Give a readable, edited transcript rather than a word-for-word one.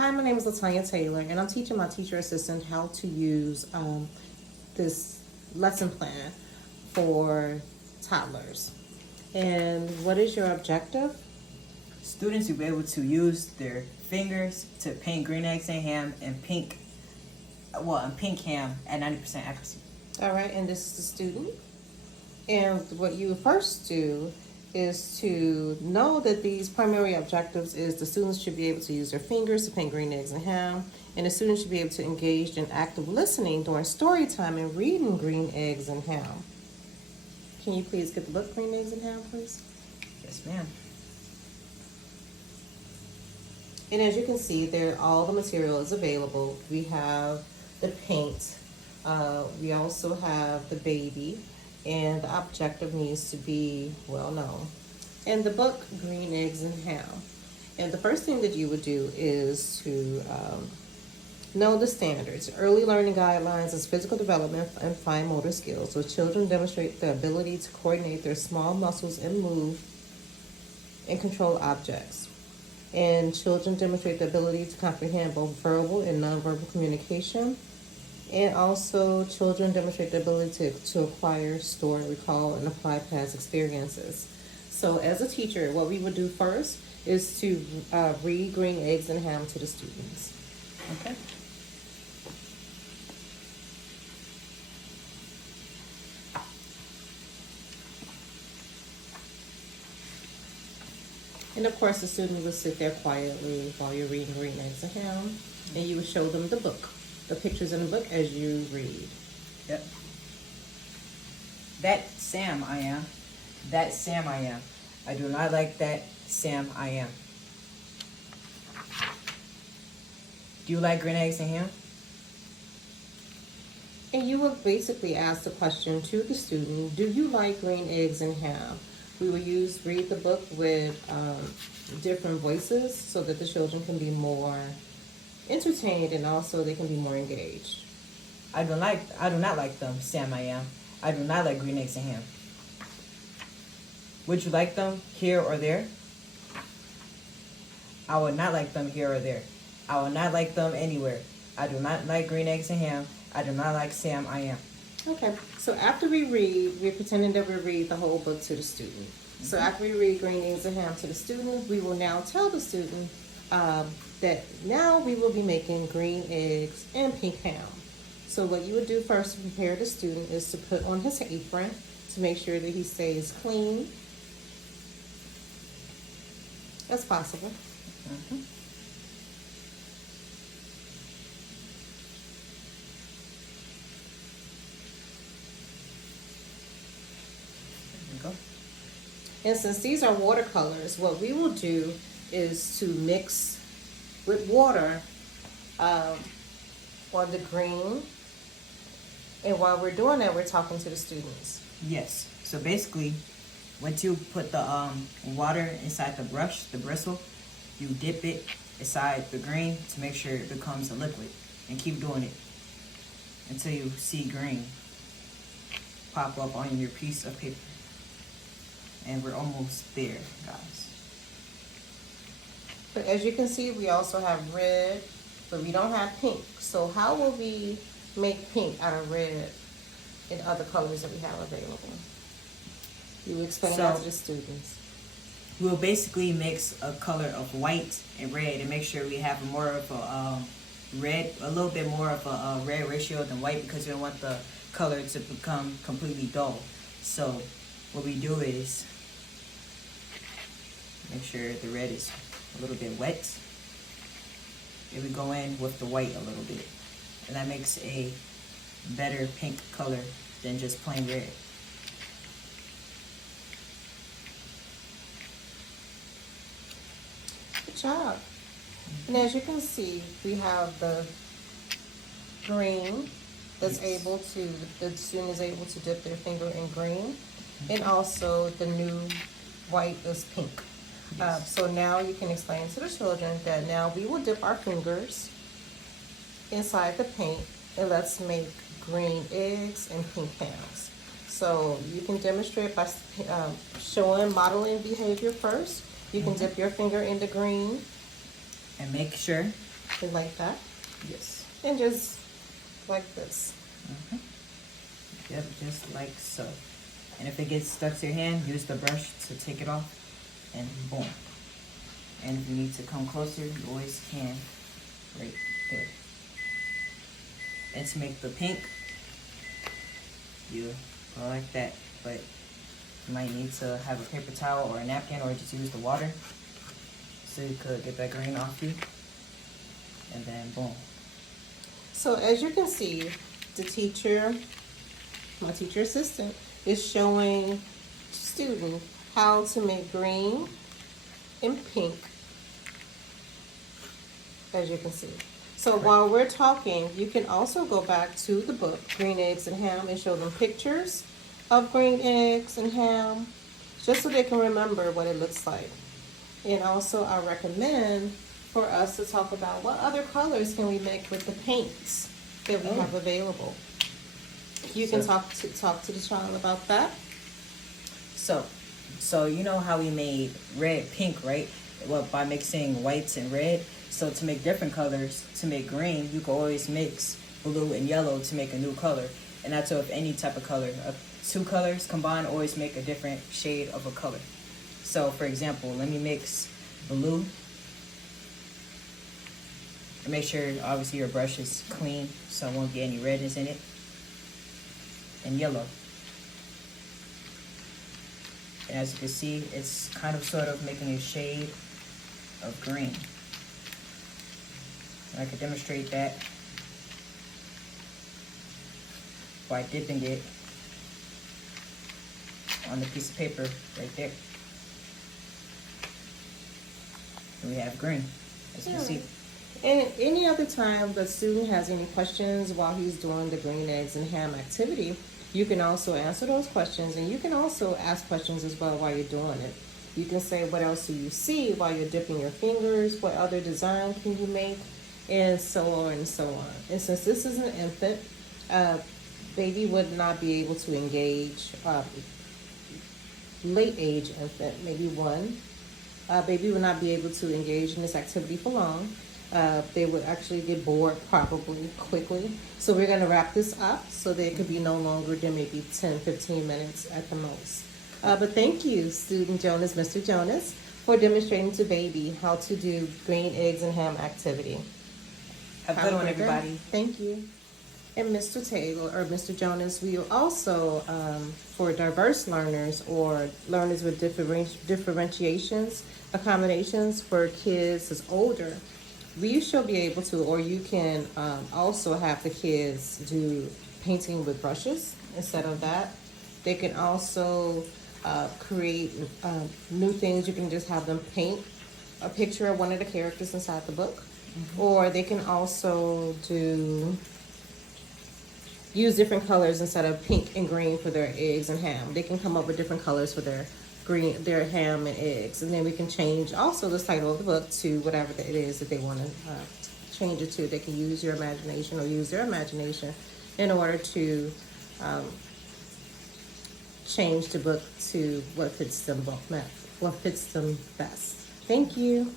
Hi, my name is Latanya Taylor, and I'm teaching my teacher assistant how to use this lesson plan for toddlers. And what is your objective? Students will be able to use their fingers to paint green eggs and ham and pink ham at 90% accuracy. All right, and this is the student. And what you first do is to know that these primary objectives is the students should be able to use their fingers to paint green eggs and ham, and the students should be able to engage in active listening during story time and reading green eggs and ham. Can you please get the book Green Eggs and Ham, please? Yes, ma'am. And as you can see, there all the material is available. We have the paint. We also have the baby, and the objective needs to be well known. And the book Green Eggs and Ham. And the first thing that you would do is to know the standards. Early learning guidelines is physical development and fine motor skills. So children demonstrate the ability to coordinate their small muscles and move and control objects. And children demonstrate the ability to comprehend both verbal and nonverbal communication. And also, children demonstrate the ability to acquire, store, recall, and apply past experiences. So as a teacher, what we would do first is to read Green Eggs and Ham to the students. Okay? And of course, the student will sit there quietly while you're reading Green Eggs and Ham, and you would show them the book, the pictures in the book as you read. Yep. That Sam I am. That Sam I am. I do not like that Sam I am. Do you like green eggs and ham? And you will basically ask the question to the student, do you like green eggs and ham? We will read the book with different voices so that the children can be more entertained and also they can be more engaged. I do not like them, Sam I am. I do not like green eggs and ham. Would you like them here or there? I would not like them here or there. I would not like them anywhere. I do not like green eggs and ham. I do not like Sam I am. Okay, so after we read, we're pretending that we read the whole book to the student. So after we read Green Eggs and Ham to the student, we will now tell the student that now we will be making green eggs and pink ham. So what you would do first to prepare the student is to put on his apron to make sure that he stays clean as possible. Mm-hmm. Go. And since these are watercolors, what we will do is to mix with water on the green. And while we're doing that, we're talking to the students. Yes. So basically, once you put the water inside the brush, the bristle, you dip it inside the green to make sure it becomes a liquid. And keep doing it until you see green pop up on your piece of paper. And we're almost there, guys. But as you can see, we also have red, but we don't have pink. So how will we make pink out of red and other colors that we have available? You explain that to the students. We'll basically mix a color of white and red and make sure we have more of a a little bit more of a red ratio than white because we don't want the color to become completely dull. So what we do is make sure the red is a little bit wet. Then we go in with the white a little bit. And that makes a better pink color than just plain red. Good job. And as you can see, we have the green that's able to, the student is able to dip their finger in green, and also the new white is pink. So now you can explain to the children that now we will dip our fingers inside the paint and let's make green eggs and pink hams. So you can demonstrate by showing modeling behavior first. You can dip your finger in the green. And make sure exactly like that. Yes. And just like this. Yep, just like so. And if it gets stuck to your hand, use the brush to take it off, and boom. And if you need to come closer, you always can, right there. And to make the pink, you go like that. But you might need to have a paper towel or a napkin, or just use the water so you could get that green off you. And then boom. So as you can see, the teacher, my teacher assistant, is showing student how to make green and pink, as you can see. So while we're talking, you can also go back to the book, Green Eggs and Ham, and show them pictures of green eggs and ham, just so they can remember what it looks like. And also I recommend for us to talk about what other colors can we make with the paints that we have available. You can talk to the child about that. So you know how we made red pink, right? Well, by mixing whites and red. So to make different colors, to make green, you can always mix blue and yellow to make a new color. And that's with any type of color. Two colors combined always make a different shade of a color. So for example, let me mix blue. And make sure obviously your brush is clean so it won't get any redness in it. And yellow. And as you can see, it's kind of sort of making a shade of green. And I can demonstrate that by dipping it on the piece of paper right there. And we have green, as you can see. And any other time the student has any questions while he's doing the green eggs and ham activity, you can also answer those questions, and you can also ask questions as well while you're doing it. You can say, what else do you see while you're dipping your fingers? What other design can you make? And so on and so on. And since this is an infant, baby would not be able to engage, late age infant, maybe one, baby would not be able to engage in this activity for long. They would actually get bored probably quickly. So we're going to wrap this up so that it could be no longer than maybe 10-15 minutes at the most. But thank you, student Jonas, Mr. Jonas, for demonstrating to baby how to do green eggs and ham activity. Have a good one, everybody. Thank you. And Mr. Taylor, or Mr. Jonas, we also, for diverse learners or learners with differentiations, accommodations for kids as older, we shall be able to, or you can also have the kids do painting with brushes instead of that. They can also create new things. You can just have them paint a picture of one of the characters inside the book. Or they can also use different colors instead of pink and green for their eggs and ham. They can come up with different colors for their ham and eggs, and then we can change also the title of the book to whatever it is that they want to change it to. They can use your imagination or use their imagination in order to change the book to what fits them best. Thank you.